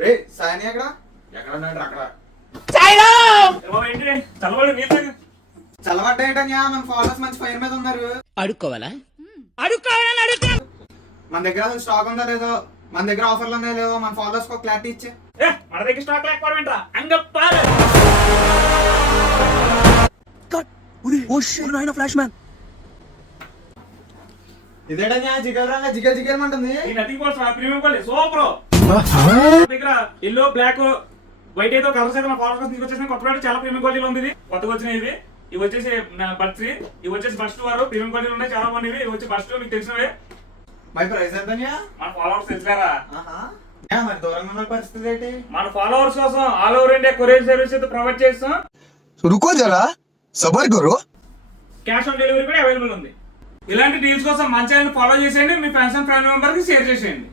రే సాయని ఎక్కడ ఉన్నాడు అక్కడ చల్లబడ్డా ఏంటన్యా మన ఫాలోవర్స్ మంచి ఫైర్ మీద ఉన్నారు. అడుక్కోవాలా మన దగ్గర అసలు స్టాక్ ఉందా లేదో, మన దగ్గర ఆఫర్లు ఉందా లేదో, మన ఫాలోవర్స్ ఒక క్లారిటీ ఇచ్చే. మన దగ్గర స్టాక్ లేకపోవడం ఏంట్రా అంగప్పారు. ఇదేటన్యా జిగల్ రంగా జిగల్ అంటుంది. ఈ nothing balls premium quality super. దగ్గర ఎల్లో బ్లాక్ వైట్ అయితే కలర్స్ అయితే మన ఫాలోవర్స్ తీసుకొచ్చేసిన కొత్త ప్రోడక్ట్ చాలా ప్రీమియం క్వాలిటీలో ఉంది. కొత్తగా వచ్చినాయి ఇవి. ఇవి వచ్చేసి బర్త్ 3, ఇవి వచ్చేసి బస్ట్ 2 ప్రీమియం క్వాలిటీలో ఉన్నాయి, చాలా బాగున్నాయి. ఇవి వచ్చి బస్ట్ 2 మీకు తెలిసినవే. My price ఎంతన్యా? మన ఫాలోవర్స్ తెలిసారా? మరి దూరంగా ఉన్న పరిస్థితి ఏంటి? మన ఫాలోవర్స్ కోసం all over India courier service అయితే ప్రొవైడ్ చేస్తాం. रुको जरा सबर करो. క్యాష్ ఆన్ డెలివరీ కూడా అవైలబుల్ ఉంది. ఇలాంటి డీల్స్ కోసం మన ఛానల్ ఫాలో చేసేయండి, మీ ఫ్రెండ్స్ అండ్ ఫ్యామిలీ మెంబర్స్ కి షేర్ చేసేయండి.